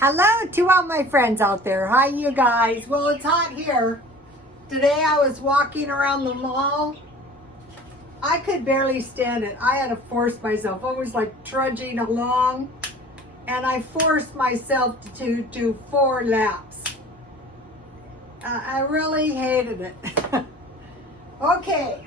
Hello to all my friends out there. Hi, you guys. Well, it's hot here. Today I was walking around the mall. I could barely stand it. I had to force myself. I was like trudging along, and I forced myself to do 4 laps. I really hated it. Okay.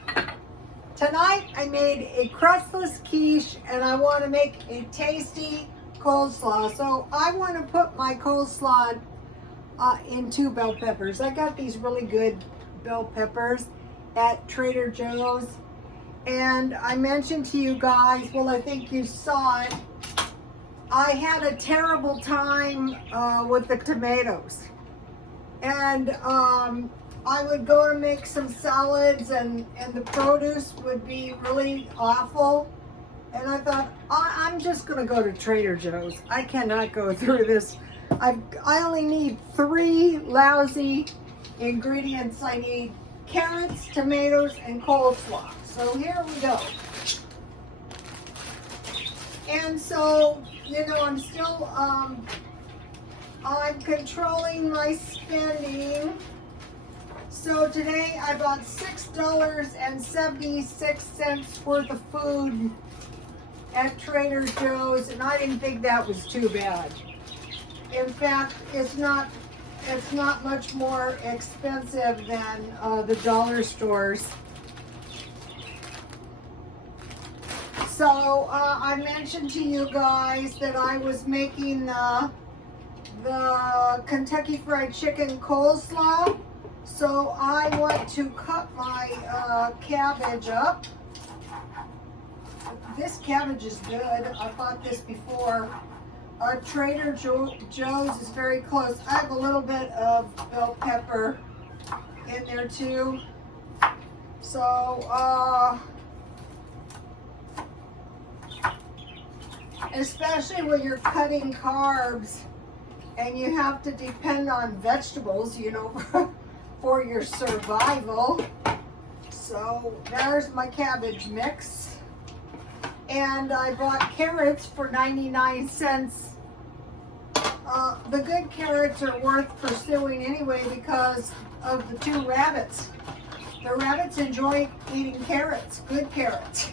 Tonight I made a crustless quiche, and I want to make a tasty coleslaw. So I want to put my coleslaw in 2 bell peppers. I got these really good bell peppers at Trader Joe's, and I mentioned to you guys, well, I think you saw it, I had a terrible time with the tomatoes, and I would go to make some salads, and the produce would be really awful. And I thought, I'm just going to go to Trader Joe's. I cannot go through this. I only need 3 lousy ingredients. I need carrots, tomatoes, and coleslaw. So here we go. And so, you know, I'm still, I'm controlling my spending. So today I bought $6.76 worth of food at Trader Joe's, and I didn't think that was too bad. In fact, it's not much more expensive than the dollar stores. So I mentioned to you guys that I was making the Kentucky Fried Chicken coleslaw. So I want to cut my cabbage up. This cabbage is good. I bought this before. Trader Joe's is very close. I have a little bit of bell pepper in there too. So, especially when you're cutting carbs and you have to depend on vegetables, you know, for your survival. So there's my cabbage mix. And I bought carrots for 99 cents. The good carrots are worth pursuing anyway because of the 2 rabbits. The rabbits enjoy eating carrots, good carrots.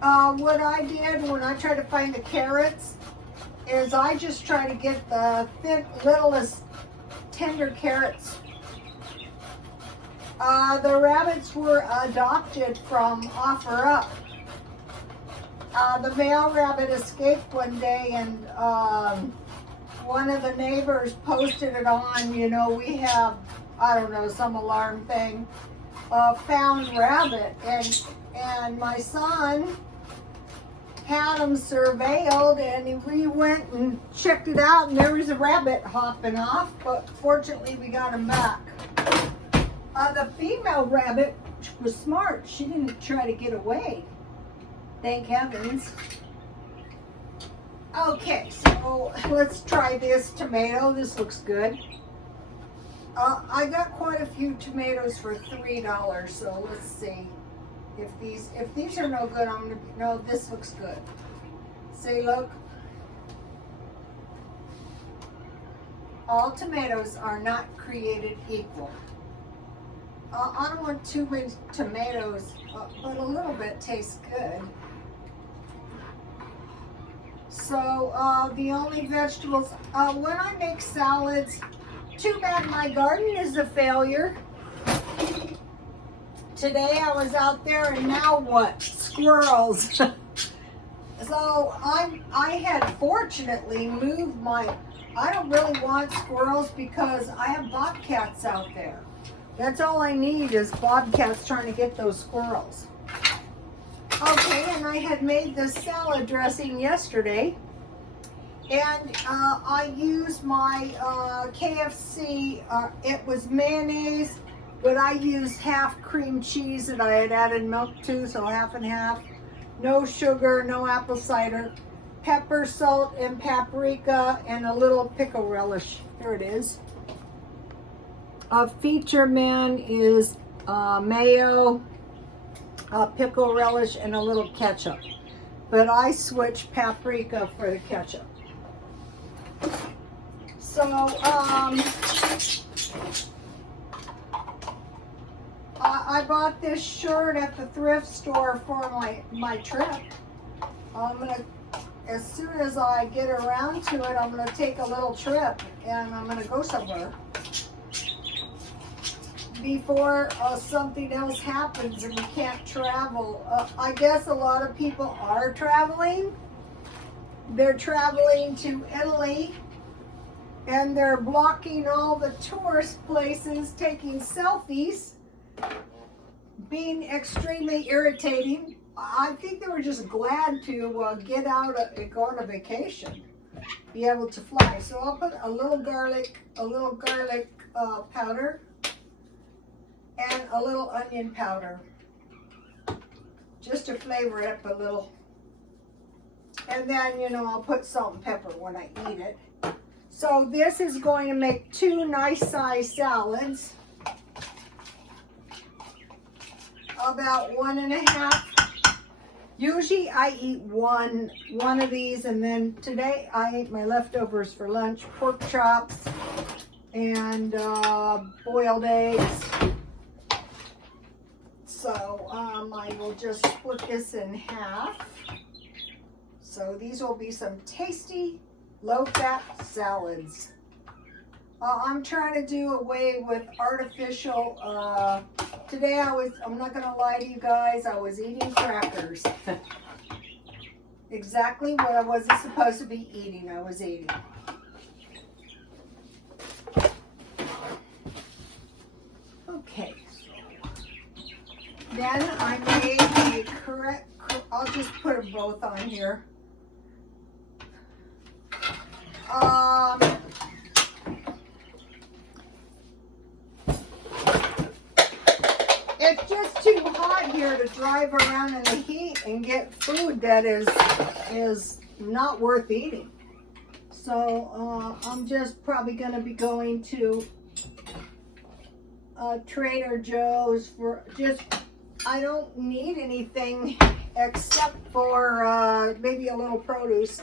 What I did when I try to find the carrots is I just try to get the littlest tender carrots. The rabbits were adopted from OfferUp. The male rabbit escaped one day, and one of the neighbors posted it on, you know, we have, I don't know, some alarm thing, found rabbit, and my son had him surveilled, and we went and checked it out, and there was a rabbit hopping off, but fortunately we got him back. The female rabbit was smart. She didn't try to get away. Thank heavens. Okay, so let's try this tomato. This looks good. I got quite a few tomatoes for $3, so let's see. If these are no good, I'm gonna, no, this looks good. See, look. All tomatoes are not created equal. I don't want too many tomatoes, but a little bit tastes good. So the only vegetables, when I make salads, too bad my garden is a failure. Today I was out there, and now what? Squirrels. So I had fortunately moved my, I don't really want squirrels because I have bobcats out there. That's all I need is bobcats trying to get those squirrels. Okay, and I had made this salad dressing yesterday, and I used my KFC, it was mayonnaise, but I used half cream cheese that I had added milk to, so half and half. No sugar, no apple cider, pepper, salt, and paprika, and a little pickle relish. Here it is. A feature man is mayo, pickle relish, and a little ketchup. but I switched paprika for the ketchup. So, I bought this shirt at the thrift store for my trip. I'm gonna, as soon as I get around to it, I'm gonna take a little trip and I'm gonna go somewhere before something else happens and we can't travel. I guess a lot of people are traveling. They're traveling to Italy and they're blocking all the tourist places, taking selfies, being extremely irritating. I think they were just glad to get out and go on a vacation, be able to fly. So I'll put a little garlic powder and a little onion powder, just to flavor it up a little. And then, you know, I'll put salt and pepper when I eat it. So this is going to make 2 nice sized salads, about 1.5. Usually I eat one of these, and then today I ate my leftovers for lunch, pork chops and boiled eggs. So I will just split this in half. So these will be some tasty low-fat salads. I'm trying to do away with artificial, today I'm not gonna lie to you guys, I was eating crackers. Exactly what I wasn't supposed to be eating, I was eating. Okay. Then I made I'll just put them both on here. It's just too hot here to drive around in the heat and get food that is not worth eating. So I'm just probably going to be going to Trader Joe's for just, I don't need anything except for maybe a little produce.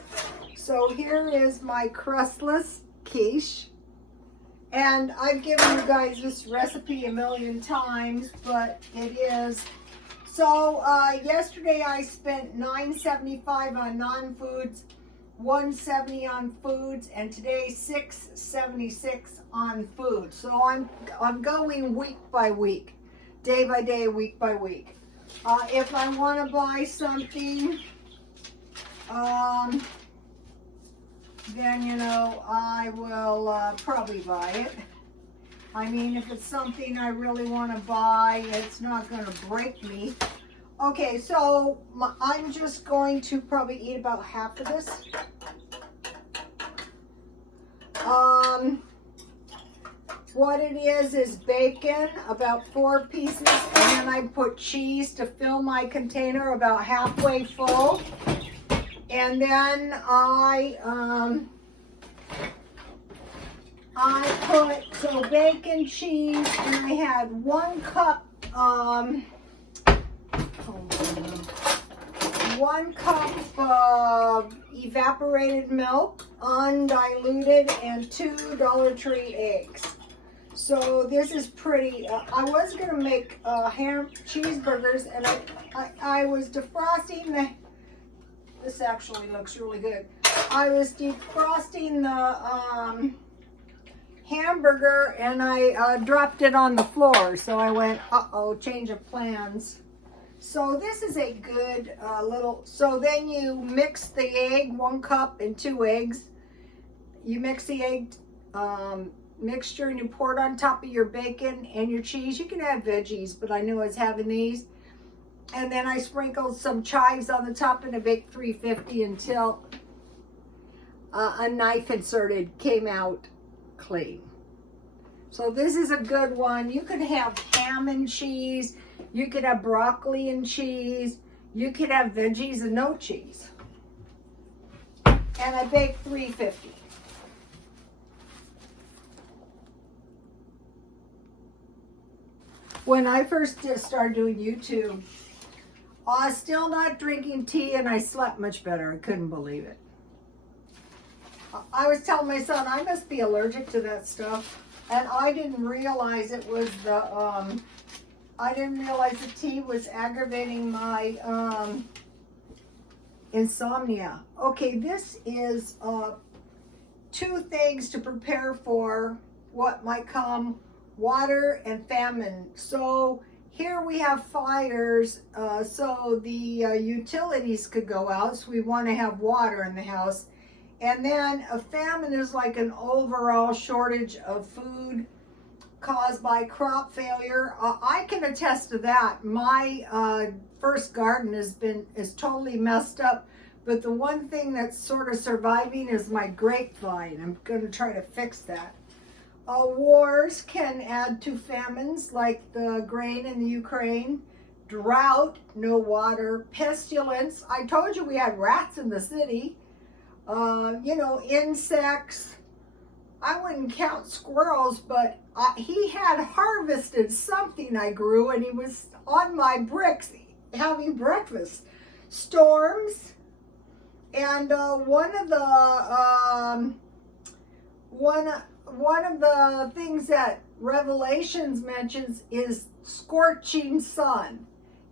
So here is my Crustless quiche. And I've given you guys this recipe a million times, but it is. So yesterday I spent $9.75 on non-foods, $1.70 on foods, and today $6.76 on food. So I'm going week by week, day by day, week by week. If I want to buy something, then, you know, I will probably buy it. I mean, if it's something I really want to buy, it's not going to break me. Okay, so I'm just going to probably eat about half of this. What it is bacon, about 4 pieces, and then I put cheese to fill my container about halfway full. And then I put, so bacon, cheese, and I had 1 cup, 1 cup of evaporated milk, undiluted, and 2 Dollar Tree eggs. So this is pretty, I was going to make ham cheeseburgers, and I was defrosting the, this actually looks really good. I was defrosting the hamburger and I dropped it on the floor. So I went, uh-oh, change of plans. So this is a good little, so then you mix the egg, 1 cup and 2 eggs. You mix the egg mixture and you pour it on top of your bacon and your cheese. You can add veggies, but I knew I was having these. And then I sprinkled some chives on the top and I baked 350 until a knife inserted came out clean. So this is a good one. You could have ham and cheese. You could have broccoli and cheese. You could have veggies and no cheese. And I baked 350. When I first started doing YouTube, Still not drinking tea, and I slept much better. I couldn't believe it. I was telling my son I must be allergic to that stuff, and I didn't realize it was the I didn't realize the tea was aggravating my insomnia. Okay, this is 2 things to prepare for what might come: water and famine. So here we have fires, so the utilities could go out, so we want to have water in the house. And then a famine is like an overall shortage of food caused by crop failure. I can attest to that. My first garden is totally messed up, but the one thing that's sort of surviving is my grapevine. I'm going to try to fix that. Wars can add to famines, like the grain in the Ukraine. Drought, no water. Pestilence. I told you we had rats in the city. Insects. I wouldn't count squirrels, but he had harvested something I grew, and he was on my bricks having breakfast. Storms. And one of the things that Revelations mentions is scorching sun,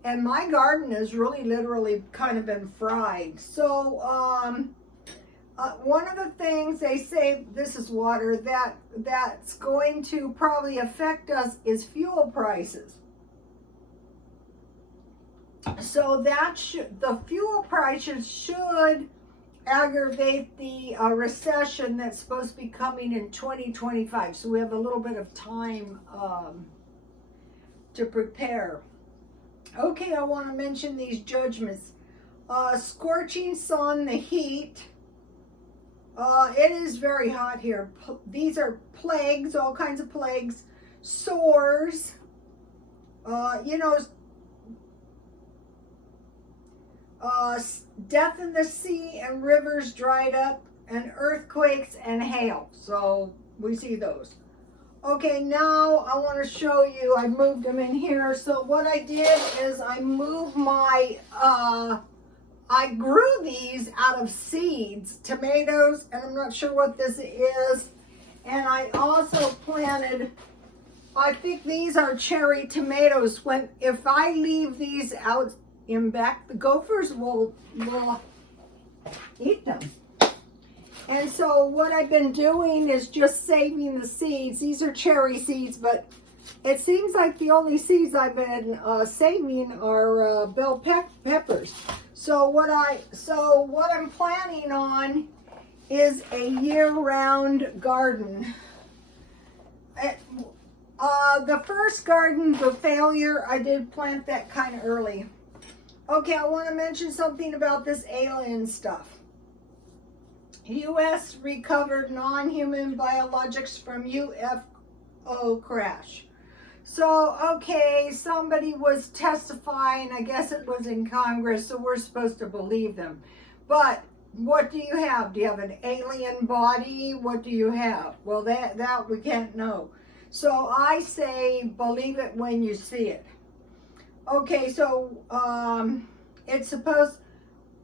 and my garden has really literally kind of been fried. So one of the things they say, this is water, that's going to probably affect us is fuel prices. So the fuel prices should aggravate the recession that's supposed to be coming in 2025. So we have a little bit of time to prepare. Okay, I want to mention these judgments. Scorching sun, the heat. It is very hot here. These are plagues, all kinds of plagues. Sores. Death in the sea and rivers dried up, and earthquakes and hail. So we see those. Okay, now I want to show you, I moved them in here. So what I did is I moved my, I grew these out of seeds, tomatoes, and I'm not sure what this is. And I also planted, I think these are cherry tomatoes. If I leave these out in back, the gophers will eat them. And so what I've been doing is just saving the seeds. These are cherry seeds, but it seems like the only seeds I've been saving are bell peppers. So what I'm planning on is a year-round garden. The first garden, the failure, I did plant that kind of early. Okay, I want to mention something about this alien stuff. U.S. recovered non-human biologics from UFO crash. So, okay, somebody was testifying. I guess it was in Congress, so we're supposed to believe them. But what do you have? Do you have an alien body? What do you have? Well, that we can't know. So I say believe it when you see it. Okay, so it's supposed,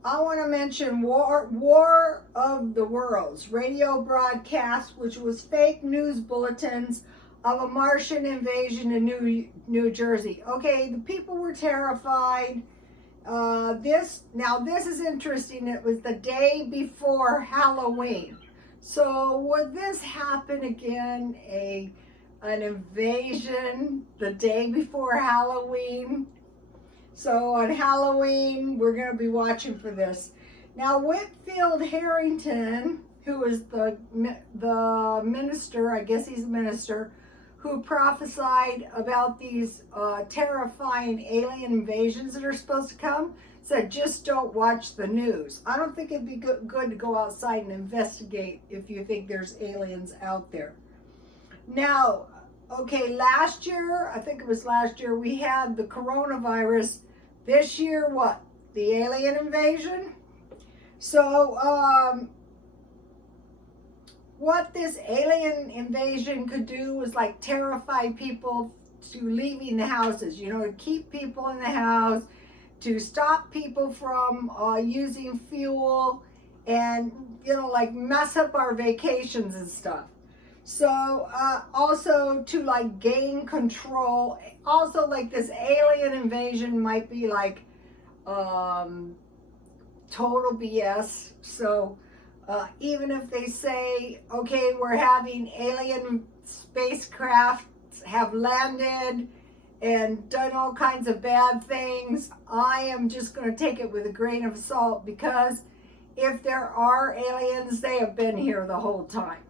I want to mention War of the Worlds, radio broadcast, which was fake news bulletins of a Martian invasion in New Jersey. Okay, the people were terrified. This is interesting. It was the day before Halloween. So would this happen again? An invasion the day before Halloween. So on Halloween, we're going to be watching for this. Now, Whitfield Harrington, who is the minister, I guess he's a minister, who prophesied about these terrifying alien invasions that are supposed to come, said just don't watch the news. I don't think it'd be good to go outside and investigate if you think there's aliens out there. Now, okay, last year, I think it was last year, we had the coronavirus. This year, what? The alien invasion? So, what this alien invasion could do was like terrify people to leaving the houses, to keep people in the house, to stop people from using fuel and, you know, like mess up our vacations and stuff. So also to like gain control. Also, like this alien invasion might be like total BS. So even if they say, okay, we're having alien spacecraft have landed and done all kinds of bad things, I am just going to take it with a grain of salt, because if there are aliens, they have been here the whole time.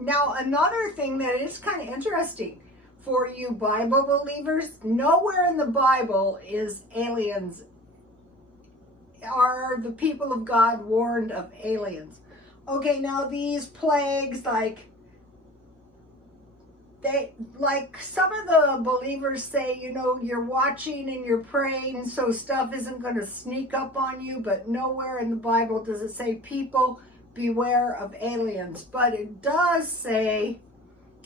Now, another thing that is kind of interesting for you Bible believers, nowhere in the Bible is aliens, are the people of God warned of aliens. Okay, now these plagues, like some of the believers say, you know, you're watching and you're praying so stuff isn't going to sneak up on you, but nowhere in the Bible does it say people beware of aliens. But it does say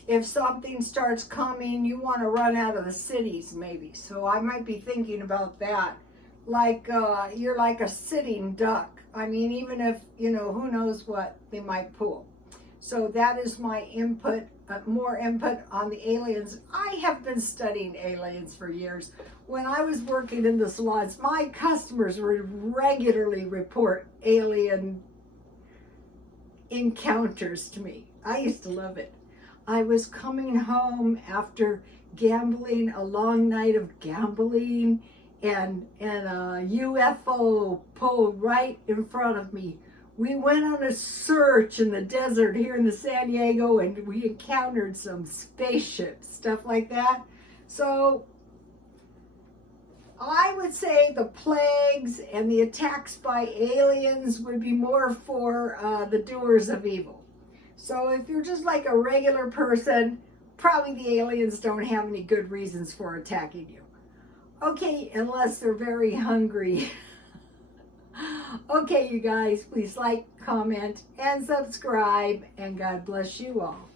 if something starts coming, you want to run out of the cities maybe. So I might be thinking about that. Like you're like a sitting duck. I mean, even if, you know, who knows what they might pull. So that is my input, more input on the aliens. I have been studying aliens for years. When I was working in the salons, my customers would regularly report alien encounters to me. I used to love it. I was coming home after gambling, a long night of gambling, and a UFO pulled right in front of me. We went on a search in the desert here in the San Diego, and we encountered some spaceships, stuff like that. So I would say the plagues and the attacks by aliens would be more for the doers of evil. So if you're just like a regular person, probably the aliens don't have any good reasons for attacking you. Okay, unless they're very hungry. Okay, you guys, please like, comment, and subscribe, and God bless you all.